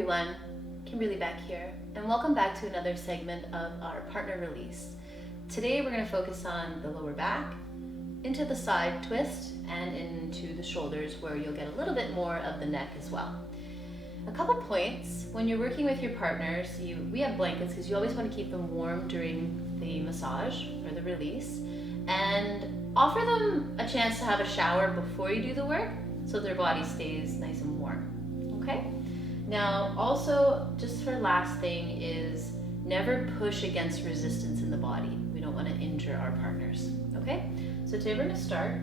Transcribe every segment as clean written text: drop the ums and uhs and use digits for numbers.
everyone, Kimberly Beck here, and welcome back to another segment of our partner release. Today we're going to focus on the lower back, into the side twist, and into the shoulders where you'll get a little bit more of the neck as well. A couple points, when you're working with your partners, we have blankets because you always want to keep them warm during the massage or the release, and offer them a chance to have a shower before you do the work so their body stays nice and warm. Okay? Now, also, just for last thing is never push against resistance in the body. We don't want to injure our partners. Okay? So today we're going to start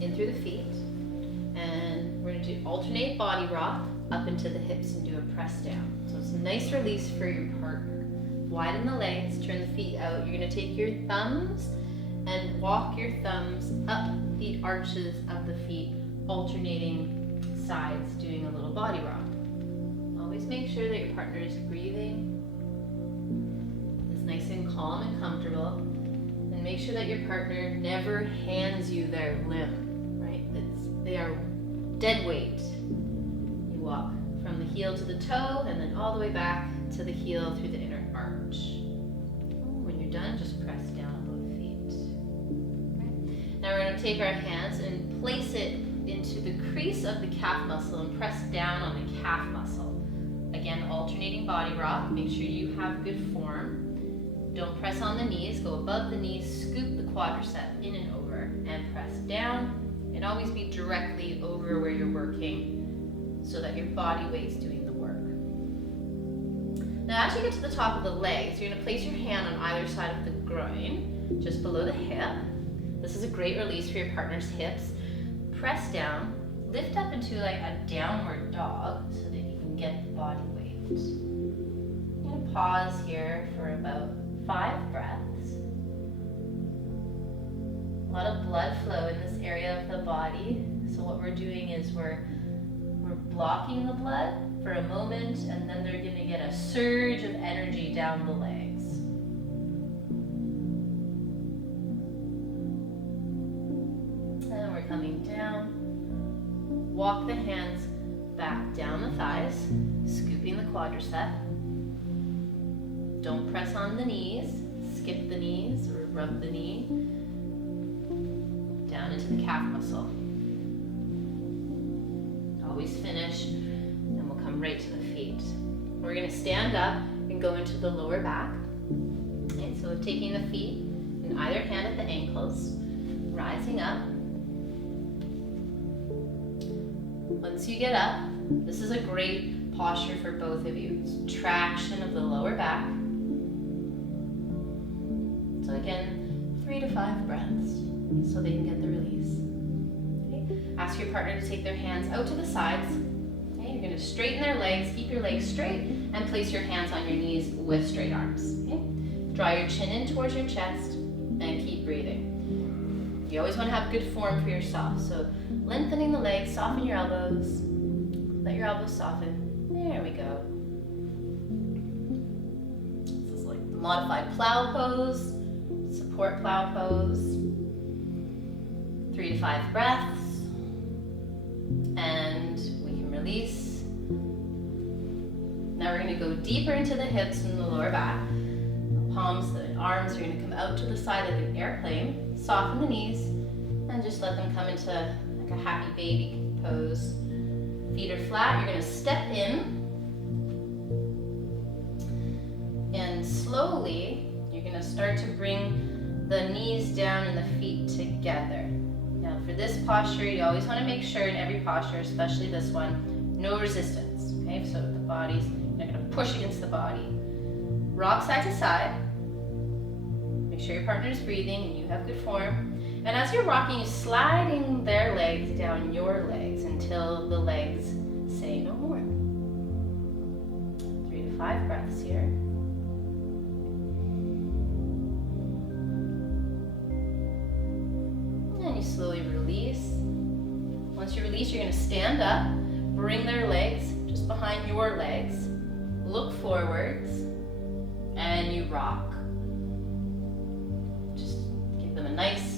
in through the feet, and we're going to do alternate body rock up into the hips and do a press down. So it's a nice release for your partner. Widen the legs, turn the feet out. You're going to take your thumbs and walk your thumbs up the arches of the feet, alternating sides, doing a little body rock. Always make sure that your partner is breathing, is nice and calm and comfortable, and make sure that your partner never hands you their limb, right? They are dead weight. You walk from the heel to the toe and then all the way back to the heel through the inner arch. When you're done, just press down on both feet. Okay? Now we're going to take our hands and place it into the crease of the calf muscle and press down on the calf muscle. Again, alternating body rock. Make sure you have good form. Don't press on the knees. Go above the knees. Scoop the quadricep in and over and press down. And always be directly over where you're working so that your body weight's doing the work. Now, as you get to the top of the legs, you're going to place your hand on either side of the groin, just below the hip. This is a great release for your partner's hips. Press down, lift up into like a downward dog so that you can get the body weight. I'm going to pause here for about 5 breaths. A lot of blood flow in this area of the body. So what we're doing is we're blocking the blood for a moment, and then they're going to get a surge of energy down the legs. And we're coming down. Walk the hands back down the thighs, scooping the quadricep. Don't press on the knees. Skip the knees or rub the knee. Down into the calf muscle. Always finish, and we'll come right to the feet. We're going to stand up and go into the lower back. Okay, so taking the feet in either hand at the ankles, rising up. Once you get up, this is a great posture for both of you. It's traction of the lower back. So again, 3 to 5 breaths so they can get the release. Okay. Ask your partner to take their hands out to the sides. Okay. You're going to straighten their legs, keep your legs straight, and place your hands on your knees with straight arms. Okay. Draw your chin in towards your chest and keep breathing. You always want to have good form for yourself. So lengthening the legs, soften your elbows. Let your elbows soften. There we go. This is like the modified plow pose, support plow pose. 3 to 5 breaths. And we can release. Now we're going to go deeper into the hips and the lower back. The palms, the arms are going to come out to the side like an airplane. Soften the knees and just let them come into like a happy baby pose. Feet are flat. You're going to step in, and slowly you're going to start to bring the knees down and the feet together. Now for this posture, you always want to make sure in every posture, especially this one, no resistance. Okay, so the body's, you're not going to push against the body. Rock side to side. Make sure your partner is breathing and you have good form. And as you're rocking, you're sliding their legs down your legs until the legs say no more. 3 to 5 breaths here. And you slowly release. Once you release, you're going to stand up, bring their legs just behind your legs, look forwards, and you rock. Just give them a nice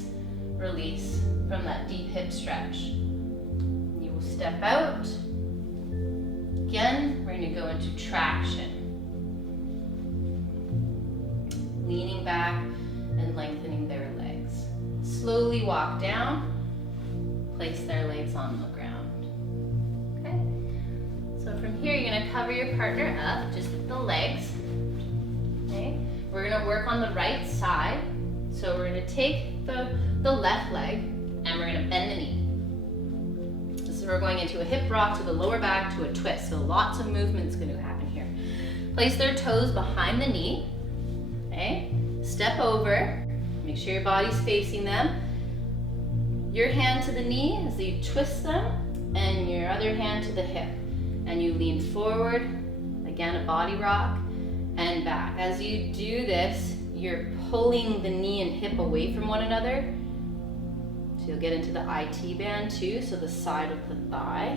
release from that deep hip stretch. You will step out, again, we're going to go into traction. Leaning back and lengthening their legs. Slowly walk down, place their legs on the ground. Okay? So from here, you're going to cover your partner up just with the legs. Okay? We're going to work on the right side. So we're going to take the left leg and we're going to bend the knee. So we're going into a hip rock to the lower back to a twist. So lots of movement's going to happen here. Place their toes behind the knee. Okay? Step over. Make sure your body's facing them. Your hand to the knee as you twist them, and your other hand to the hip. And you lean forward, again a body rock, and back. As you do this, you're pulling the knee and hip away from one another. So you'll get into the IT band too, so the side of the thigh.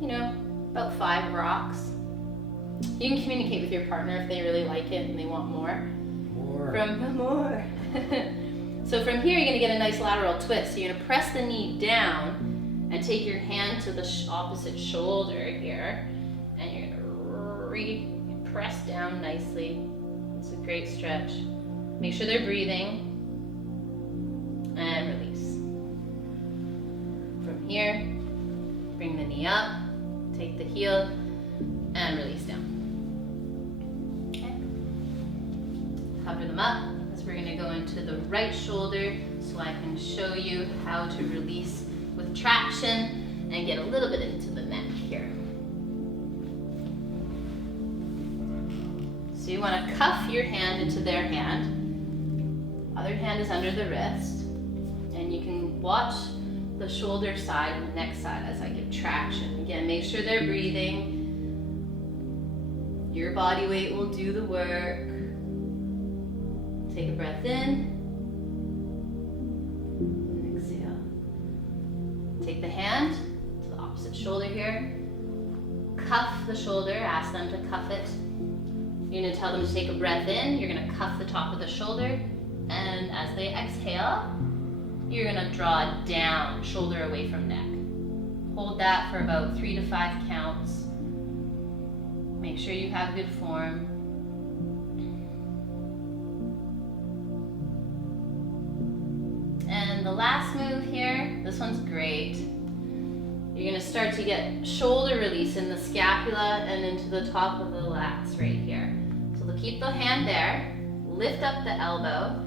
You know, about 5 rocks. You can communicate with your partner if they really like it and they want more. More. So from here, you're going to get a nice lateral twist. So you're going to press the knee down and take your hand to the opposite shoulder here. And you're going to press down nicely. It's a great stretch. Make sure they're breathing. And release. From here, bring the knee up, take the heel, and release down. Okay. Cover them up. We're going to go into the right shoulder so I can show you how to release with traction and get a little bit into the neck here. So you want to cuff your hand into their hand. Other hand is under the wrist. And you can watch the shoulder side and the neck side as I give traction. Again, make sure they're breathing. Your body weight will do the work. Take a breath in, and exhale. Take the hand to the opposite shoulder here. Cuff the shoulder, ask them to cuff it. You're going to tell them to take a breath in, you're going to cuff the top of the shoulder, and as they exhale, you're going to draw down, shoulder away from neck. Hold that for about 3 to 5 counts. Make sure you have good form. And the last move here, this one's great. You're gonna start to get shoulder release in the scapula and into the top of the lats right here. So they'll keep the hand there, lift up the elbow,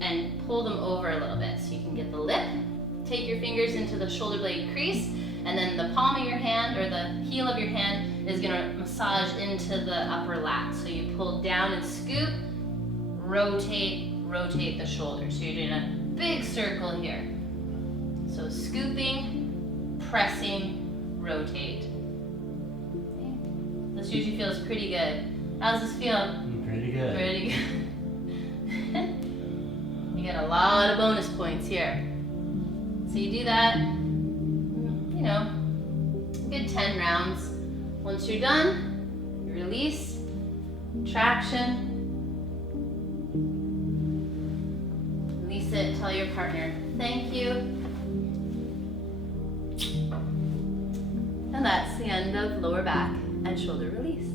and pull them over a little bit. So you can get the lip, take your fingers into the shoulder blade crease, and then the palm of your hand or the heel of your hand is gonna massage into the upper lat. So you pull down and scoop, rotate the shoulder. So you're doing a big circle here. So scooping, pressing, rotate. Okay. This usually feels pretty good. How's this feel? Pretty good. Pretty good. You get a lot of bonus points here. So you do that, you know, good 10 rounds. Once you're done, you release, traction, release it, tell your partner thank you. And that's the end of lower back and shoulder release.